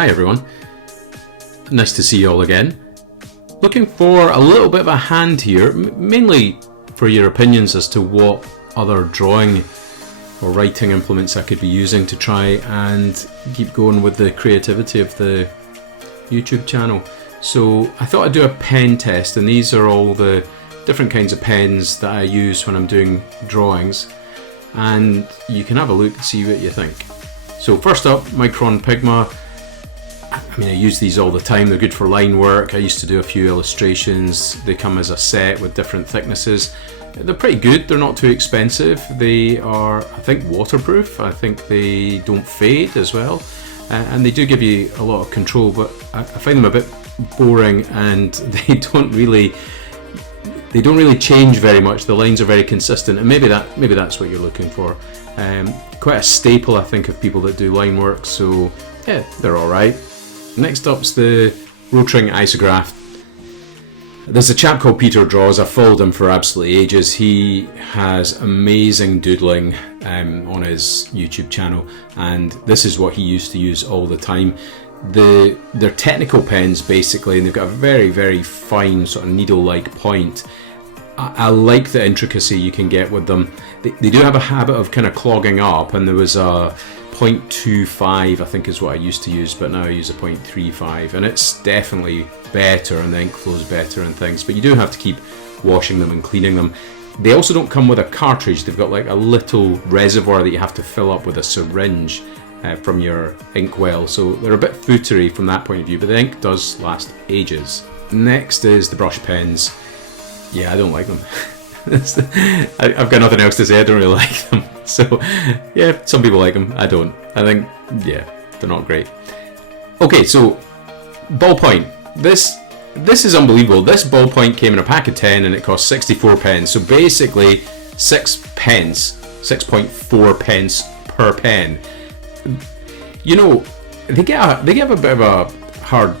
Hi everyone, nice to see you all again. Looking for a little bit of a hand here, mainly for your opinions as to what other drawing or writing implements I could be using to try and keep going with the creativity of the YouTube channel. So I thought I'd do a pen test, and these are all the different kinds of pens that I use when I'm doing drawings, and you can have a look and see what you think. So first up, micron Pigma. I mean, I use these all the time. They're good for line work. I used to do a few illustrations. They come as a set with different thicknesses. They're pretty good. They're not too expensive. They are, I think, waterproof. I think they don't fade as well, and they do give you a lot of control, but I find them a bit boring, and they don't really change very much. The lines are very consistent, and maybe that's what you're looking for. Quite a staple, I think, of people that do line work, so yeah, they're alright. Next up's the Rotring Isograph. There's a chap called Peter Draws. I've followed him for absolutely ages. He has amazing doodling on his YouTube channel, and this is what he used to use all the time. They're technical pens basically, and they've got a very, very fine sort of needle-like point. I like the intricacy you can get with them. They do have a habit of kind of clogging up, and there was a 0.25 I think is what I used to use, but now I use a 0.35, and it's definitely better, and the ink flows better and things, but you do have to keep washing them and cleaning them. They also don't come with a cartridge. They've got like a little reservoir that you have to fill up with a syringe from your inkwell, so they're a bit footery from that point of view, but the ink does last ages. Next is the brush pens. Yeah, I don't like them. I've got nothing else to say. I don't really like them. So yeah, some people like them. I don't. I think, yeah, they're not great. Okay, so ballpoint. This is unbelievable. This ballpoint came in a pack of 10 and it cost 64 pence. So basically 6 pence, 6.4 pence per pen. You know, they get a bit of a hard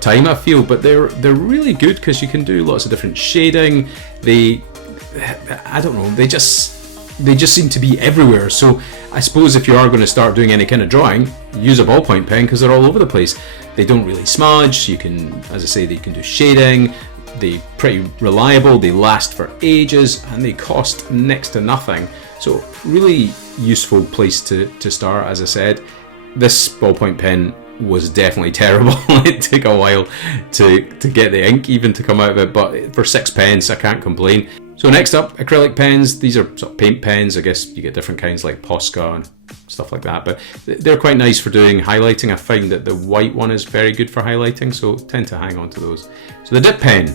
time, I feel, but they're really good because you can do lots of different shading. I don't know, they just seem to be everywhere. So I suppose if you are going to start doing any kind of drawing, use a ballpoint pen because they're all over the place. They don't really smudge. You can, as I say, they can do shading. They're pretty reliable. They last for ages, and they cost next to nothing. So really useful place to start. As I said, this ballpoint pen was definitely terrible. It took a while to get the ink even to come out of it, but for 6 pence I can't complain. So next up, acrylic pens. These are sort of paint pens. I guess you get different kinds like Posca and stuff like that, but they're quite nice for doing highlighting. I find that the white one is very good for highlighting, so tend to hang on to those. So the dip pen.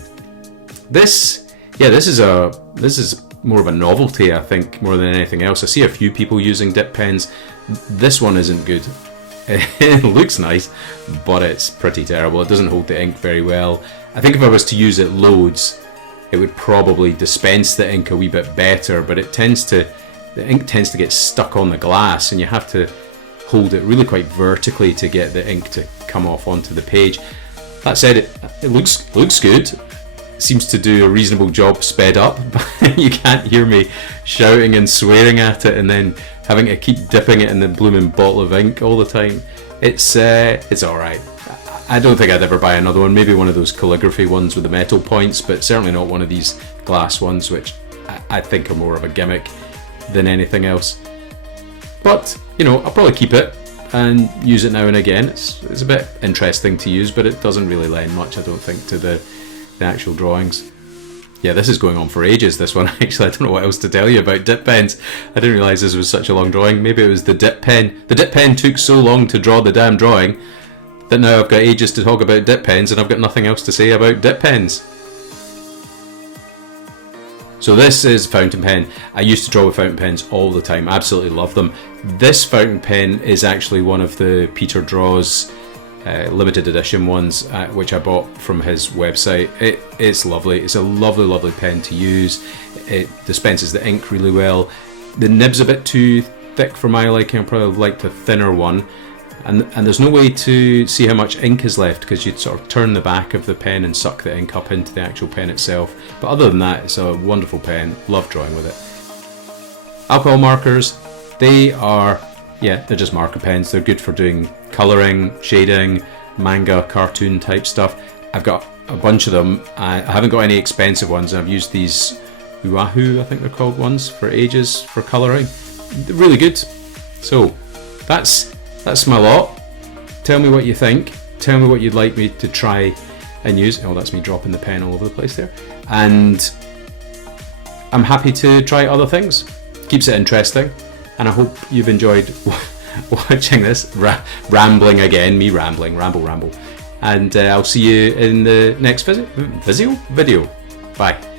This is more of a novelty, I think, more than anything else. I see a few people using dip pens. This one isn't good. It looks nice, but it's pretty terrible. It doesn't hold the ink very well. I think if I was to use it loads, it would probably dispense the ink a wee bit better, but the ink tends to get stuck on the glass, and you have to hold it really quite vertically to get the ink to come off onto the page. That said, it looks good. It seems to do a reasonable job sped up, but you can't hear me shouting and swearing at it and then having to keep dipping it in the blooming bottle of ink all the time. It's alright. I don't think I'd ever buy another one. Maybe one of those calligraphy ones with the metal points, but certainly not one of these glass ones, which I think are more of a gimmick than anything else. But, you know, I'll probably keep it and use it now and again. It's a bit interesting to use, but it doesn't really lend much, I don't think, to the actual drawings. Yeah, this is going on for ages, this one. Actually, I don't know what else to tell you about dip pens. I didn't realise this was such a long drawing. Maybe it was the dip pen. The dip pen took so long to draw the damn drawing that now I've got ages to talk about dip pens, and I've got nothing else to say about dip pens. So this is a fountain pen. I used to draw with fountain pens all the time. Absolutely love them. This fountain pen is actually one of the Peter Draws limited edition ones, which I bought from his website. It's lovely. It's a lovely pen to use. It dispenses the ink really well. The nib's a bit too thick for my liking. I probably liked a thinner one, and there's no way to see how much ink is left because you'd sort of turn the back of the pen and suck the ink up into the actual pen itself. But other than that, it's a wonderful pen. Love drawing with it. Alcohol markers, they are yeah, they're just marker pens. They're good for doing colouring, shading, manga, cartoon type stuff. I've got a bunch of them. I haven't got any expensive ones. I've used these Ohuhu, I think they're called, ones for ages for colouring. They're really good. So that's my lot. Tell me what you think. Tell me what you'd like me to try and use. Oh, that's me dropping the pen all over the place there. And I'm happy to try other things. Keeps it interesting. And I hope you've enjoyed watching this. Rambling again, me rambling, ramble. And I'll see you in the next video. Bye.